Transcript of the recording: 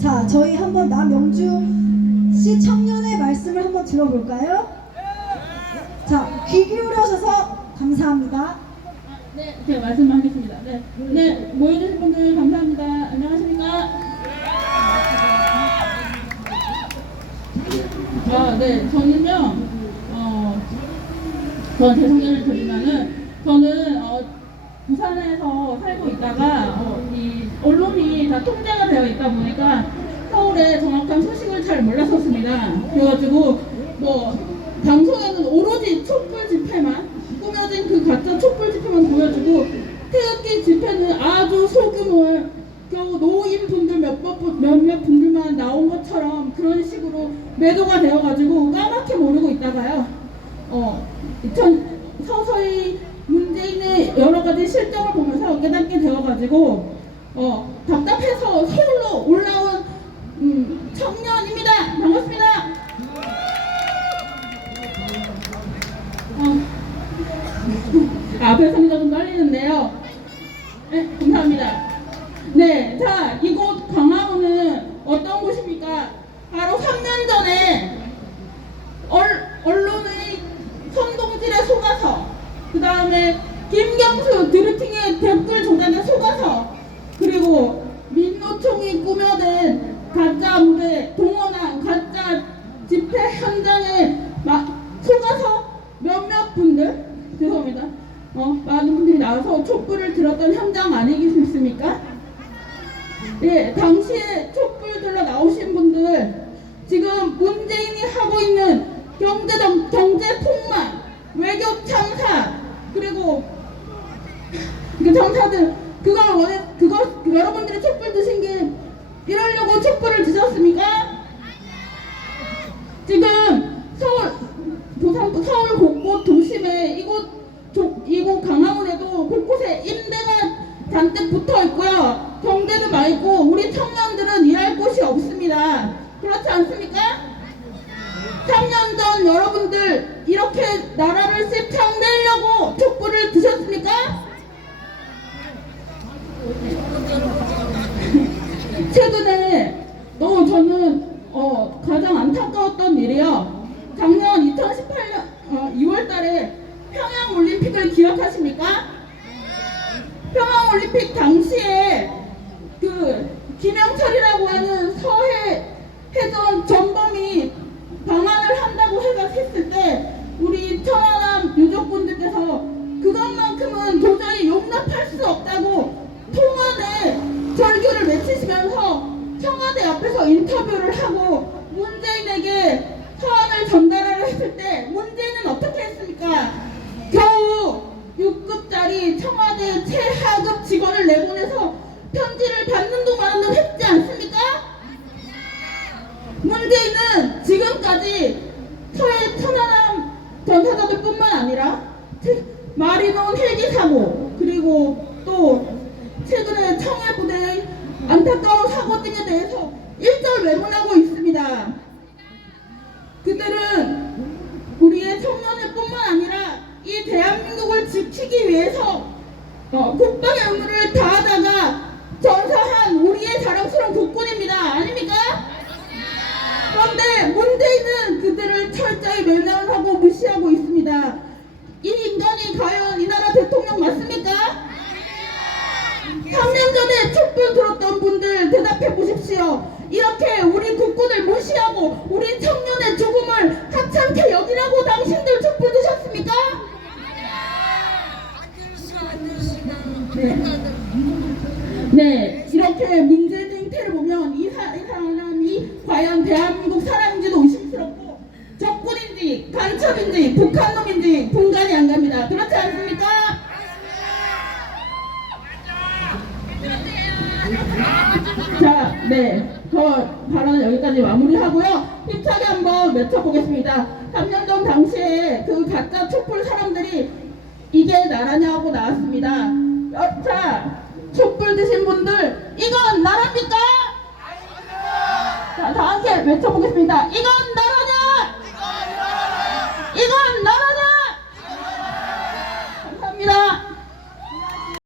자, 저희 한번 남영주 씨 청년의 말씀을 한번 들어볼까요? 자, 귀 기울여셔서 감사합니다. 네, 제가 말씀하겠습니다. 네, 네 모여주신 분들 감사합니다. 안녕하십니까? 아, 네, 저는요, 어, 저 죄송해를 드리면은, 저는, 어, 부산에서 살고 있다가, 어, 이 있다 보니까, 서울의 정확한 소식을 잘 몰랐었습니다. 그래가지고, 뭐, 방송에는 오로지 촛불 집회만, 꾸며진 그 가짜 촛불 집회만 보여주고, 태극기 집회는 아주 소규모의 겨우 노인분들 몇, 번- 몇몇 분들만 나온 것처럼 그런 식으로 매도가 되어가지고 까맣게 모르고 있다가요. 어, 2000, 서서히 문재인의 여러 가지 실정을 보면서 깨닫게 되어가지고 어, 답답해서 서울로 올라온 음, 청년입니다. 반갑습니다. 어, 앞에 상자 좀 떨리는데요. 네, 감사합니다. 네, 자, 이곳 광화문은 어떤 곳입니까? 바로 3년 전에 얼, 언론의 선동질에 속아서, 그 다음에 김경수 드루팅의 댓글 조작에 속아서, 민노총이 꾸며낸 가짜 무대, 동원한 가짜 집회 현장에 막 속아서 몇몇 분들, 죄송합니다. 어, 많은 분들이 나와서 촛불을 들었던 현장 아니겠습니까? 예, 당시에 촛불 들러 나오신 분들 지금 문재인이 하고 있는 경제적 경제 폭망, 외교 참사 그리고 그 정사들 그걸 원해 그거 여러분들이 촛불 드신 게 이러려고 촛불을 드셨습니까? 지금 서울 부산 서울 곳곳 도심에 이곳 조- 이곳 강화문에도 곳곳에 임대가 잔뜩 붙어 있고요. 경제는 맑고 우리 청년들은 일할 곳이 없습니다. 그렇지 않습니까? 3년 전 여러분들 이렇게 나라를 씹창 내려고 촛불을 드셨습니까? 최근에 어 저는 어 가장 안타까웠던 일이요. 작년 2018년 어, 2월달에 평양 올림픽을 기억하십니까? 평양 올림픽 당시에 그 김영철이라고 하는 서해 해전 전범이 방한을 한다고 해가 했을 때 우리 천안함 유족분들께서 그것만큼은 도저히 용납할 수 없다고 통화대 절규를 외치시면서 청와대 앞에서 인터뷰를 하고 문재인에게 서한을 전달하려 했을 때 문재인은 어떻게 했습니까? 겨우 6급짜리 청와대 최하급 직원을 내보내서 편지를 받는 동안은 했지 않습니까? 문재인은 지금까지 서해 천안함 전사자들뿐만 아니라 태- 마리논 헬기 사고 그리고 또 최근에 청해 부대의 안타까운 사고 등에 대해서 일절 외면하고 있습니다. 그들은 우리의 청년을 뿐만 아니라 이 대한민국을 지키기 위해서 어, 국방의 의무를 다하다가 전사한 우리의 자랑스러운 국군입니다. 아닙니까? 그런데 문재인은 그들을 철저히 외면하고 무시하고 있습니다. 이 인간이 과연 이 나라 대통령 맞습니까? 3년 전에 촛불 들었던 분들 대답해 보십시오. 이렇게 우리 국군을 무시 하고 우리 청년의 죽음을 하찮게 여기라고 당신들 촛불 드셨습니까? 네. 네, 이렇게 문재인 행태를 보면 이, 사람이 과연 대한민국 사람인지도 의심스럽고 적군인지 간첩인지 북한놈인지 분간이 안 갑니다. 그렇지 않습니까? 자, 네. 저 발언은 여기까지 마무리하고요. 힘차게 한번 외쳐보겠습니다. 3년 전 당시에 그 가짜 촛불 사람들이 이게 나라냐고 나왔습니다. 어, 자, 촛불 드신 분들, 이건 나라입니까? 자, 다 함께 외쳐보겠습니다. 이건 나라!